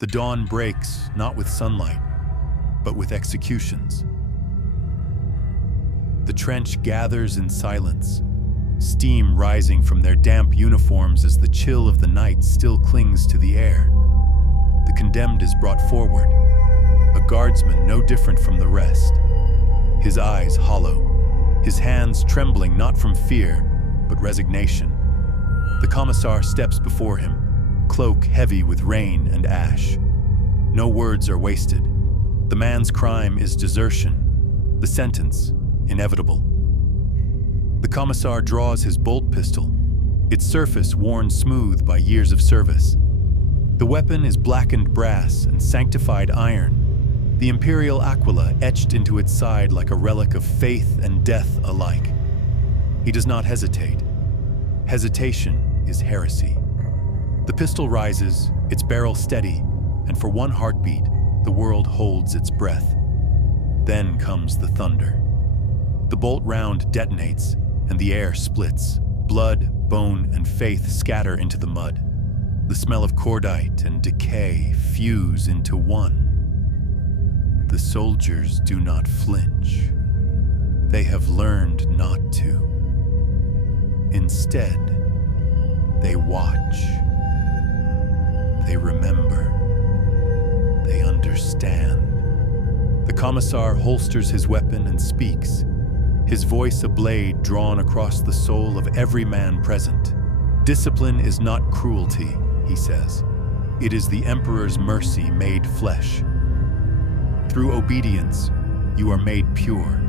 The dawn breaks not with sunlight, but with executions. The trench gathers in silence, steam rising from their damp uniforms as the chill of the night still clings to the air. The condemned is brought forward, a guardsman no different from the rest, his eyes hollow, his hands trembling not from fear, but resignation. The commissar steps before him, cloak heavy with rain and ash. No words are wasted. The man's crime is desertion, the sentence inevitable. The commissar draws his bolt pistol, its surface worn smooth by years of service. The weapon is blackened brass and sanctified iron, the Imperial aquila etched into its side like a relic of faith and death alike. He does not hesitate. Hesitation is heresy. The pistol rises, its barrel steady, and for one heartbeat, the world holds its breath. Then comes the thunder. The bolt round detonates, and the air splits. Blood, bone, and faith scatter into the mud. The smell of cordite and decay fuse into one. The soldiers do not flinch. They have learned not to. Instead, they watch. They remember. They understand. The commissar holsters his weapon and speaks, his voice a blade drawn across the soul of every man present. Discipline is not cruelty, he says. It is the Emperor's mercy made flesh. Through obedience, you are made pure.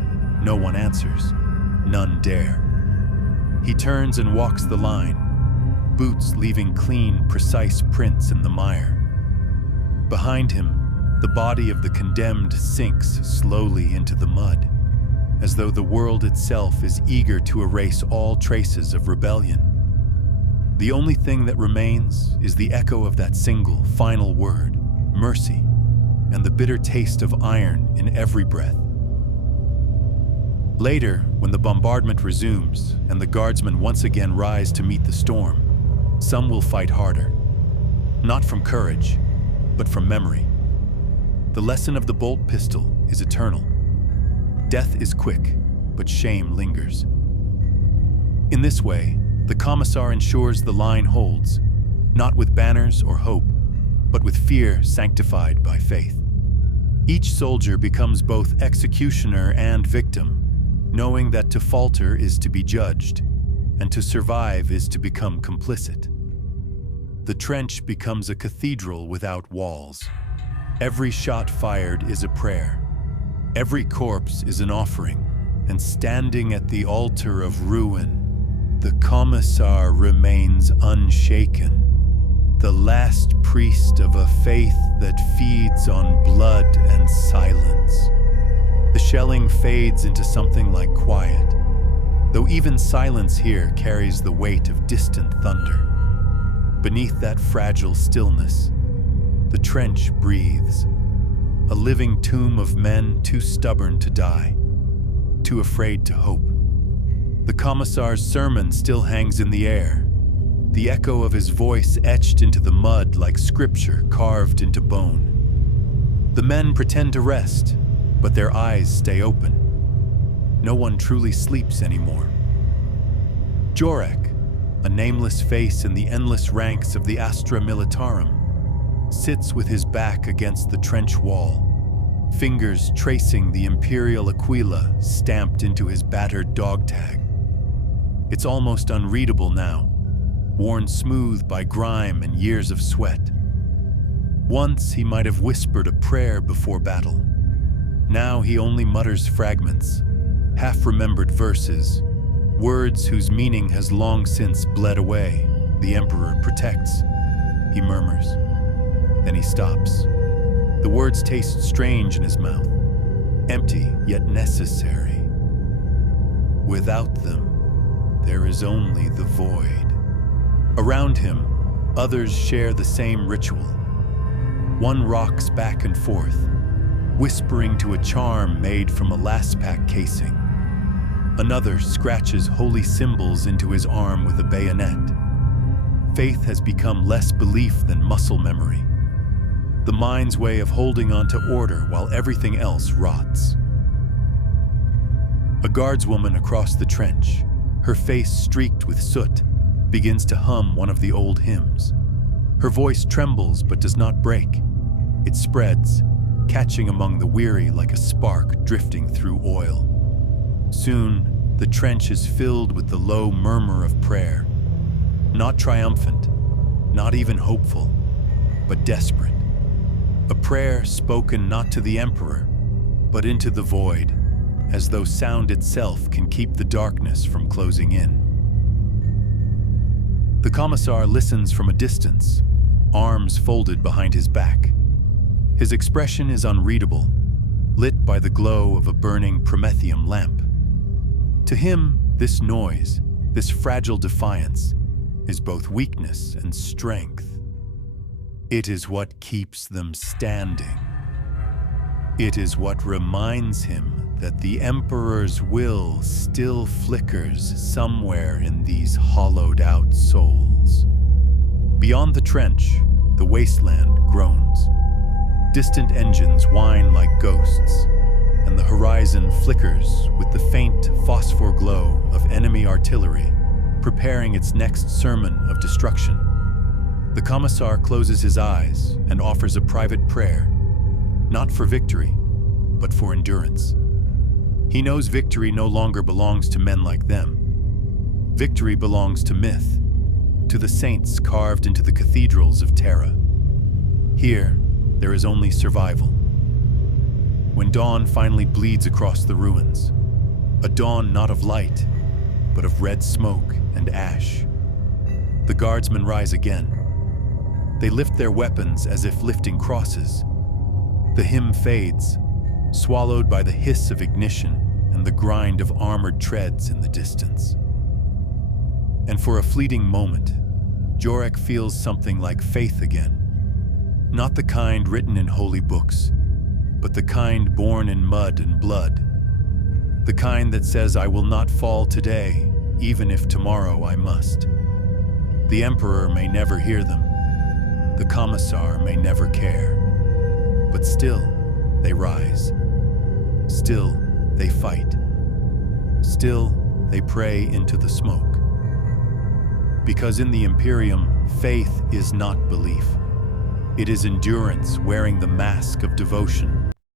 No one answers. None dare. He turns and walks the line, boots leaving clean, precise prints in the mire. Behind him, the body of the condemned sinks slowly into the mud, as though the world itself is eager to erase all traces of rebellion. The only thing that remains is the echo of that single, final word, mercy, and the bitter taste of iron in every breath. Later, when the bombardment resumes and the guardsmen once again rise to meet the storm, some will fight harder, not from courage, but from memory. The lesson of the bolt pistol is eternal. Death is quick, but shame lingers. In this way, the commissar ensures the line holds, not with banners or hope, but with fear sanctified by faith. Each soldier becomes both executioner and victim, knowing that to falter is to be judged, and to survive is to become complicit. The trench becomes a cathedral without walls. Every shot fired is a prayer. Every corpse is an offering, and standing at the altar of ruin, the commissar remains unshaken, the last priest of a faith that feeds on blood and silence. The shelling fades into something like quiet, though even silence here carries the weight of distant thunder. Beneath that fragile stillness, the trench breathes, a living tomb of men too stubborn to die, too afraid to hope. The commissar's sermon still hangs in the air, the echo of his voice etched into the mud like scripture carved into bone. The men pretend to rest, but their eyes stay open. No one truly sleeps anymore. Jorek, a nameless face in the endless ranks of the Astra Militarum, sits with his back against the trench wall, fingers tracing the Imperial aquila stamped into his battered dog tag. It's almost unreadable now, worn smooth by grime and years of sweat. Once he might have whispered a prayer before battle. Now he only mutters fragments, half-remembered verses, words whose meaning has long since bled away. The Emperor protects, he murmurs. Then he stops. The words taste strange in his mouth, empty yet necessary. Without them, there is only the void. Around him, others share the same ritual. One rocks back and forth, whispering to a charm made from a last-pack casing. Another scratches holy symbols into his arm with a bayonet. Faith has become less belief than muscle memory. the mind's way of holding on to order while everything else rots. A guardswoman across the trench, her face streaked with soot, begins to hum one of the old hymns. Her voice trembles but does not break. It spreads, catching among the weary like a spark drifting through oil. Soon, the trench is filled with the low murmur of prayer. Not triumphant, not even hopeful, but desperate. A prayer spoken not to the emperor, but into the void, as though sound itself can keep the darkness from closing in. The commissar listens from a distance, arms folded behind his back. His expression is unreadable, lit by the glow of a burning Prometheum lamp. To him, this noise, this fragile defiance, is both weakness and strength. It is what keeps them standing. It is what reminds him that the Emperor's will still flickers somewhere in these hollowed-out souls. Beyond the trench, the wasteland groans. Distant engines whine like ghosts, and the horizon flickers with the faint phosphor glow of enemy artillery, preparing its next sermon of destruction. The commissar closes his eyes and offers a private prayer, not for victory, but for endurance. He knows victory no longer belongs to men like them. Victory belongs to myth, to the saints carved into the cathedrals of Terra. Here, there is only survival. When dawn finally bleeds across the ruins, a dawn not of light, but of red smoke and ash, the guardsmen rise again. They lift their weapons as if lifting crosses. The hymn fades, swallowed by the hiss of ignition and the grind of armored treads in the distance. And for a fleeting moment, Jorek feels something like faith again. Not the kind written in holy books, but the kind born in mud and blood. The kind that says, I will not fall today, even if tomorrow I must. The Emperor may never hear them. The commissar may never care. But still, they rise. Still, they fight. Still, they pray into the smoke. Because in the Imperium, faith is not belief. It is endurance wearing the mask of devotion.